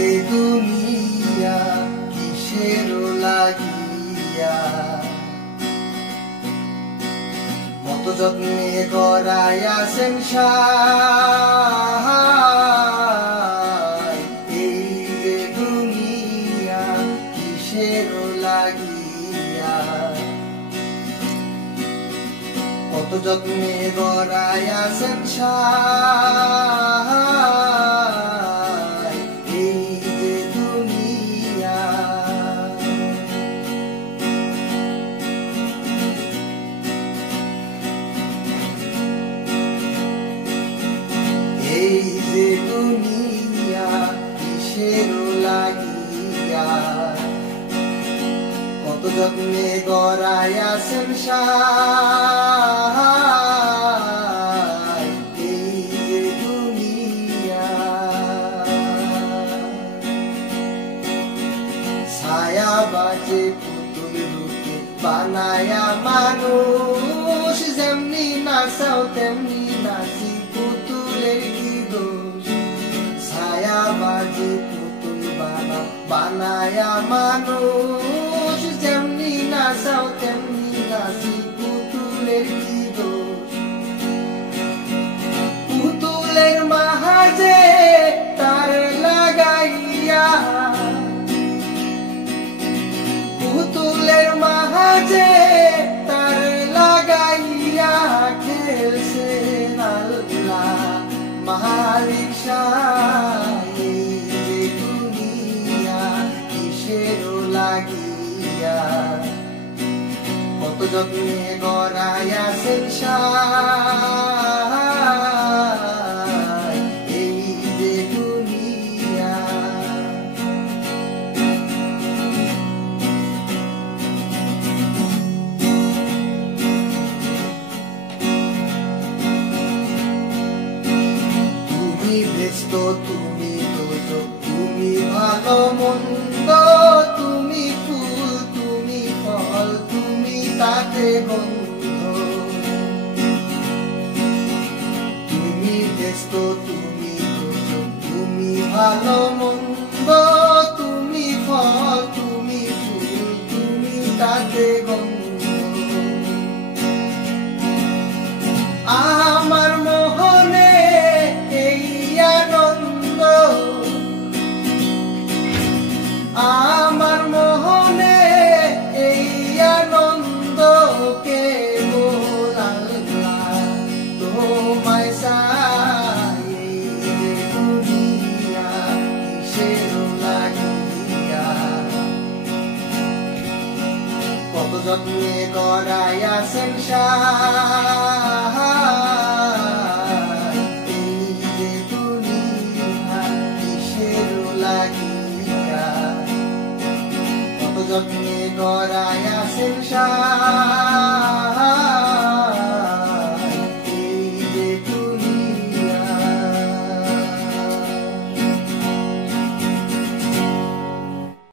যে দুনিয়া কিসের লাগিয়া কত যত্নে গড়াইয়াছেন সাই এই যে দুনিয়া কিসের লাগিয়া কত যত্নে গড়াইয়াছেন সাই এই যে দুনিয়া এই যে দুনিয়া কিসের লাগিয়া কত যত্নে গড়াইয়াছেন সাই এই যে দুনিয়া ছায়া বাজে পুতুল রূপে বানায়া মানুষ যেমনি নাচাও তেমনি নাচি পুতুলের কি দোষ ছায়া বাজে পুতুল বানায়া মানুষ যেমনি নাচাও তেমনি নাচি পুতুলের কি দোষ পুতুলের মাঝে তার লাগাইয়া পুতুলের মাঝে তার লাগাইয়া খেলছে আল্লাহ মালিক এই যে দুনিয়া কিসের লাগিয়া কত যত্নে গড়াইয়াছেন সাই এই যে দুনিয়া তুমি ব্যস্ত তুমি দোষক তুমি ভালো মন্দ তুমি ফুল তুমি ফল তুমি তাতে গন্ধ তুমি ব্যস্ত তুমি দোষক তুমি ভালো মন্দ তুমি ফল তুমি ফুল তুমি তাতে গন্ধ আমার মোহনে এই আনন্দ আমার মোহনে এই আনন্দ কেবল আল্লাহ তোমায় চাই এই দুনিয়া কিসের লাগিয়া কত যত্নে গড়াইয়াছেন সাই এই যে দুনিয়া কিসের লাগিয়া কত যত্নে গড়াইয়াছেন সাই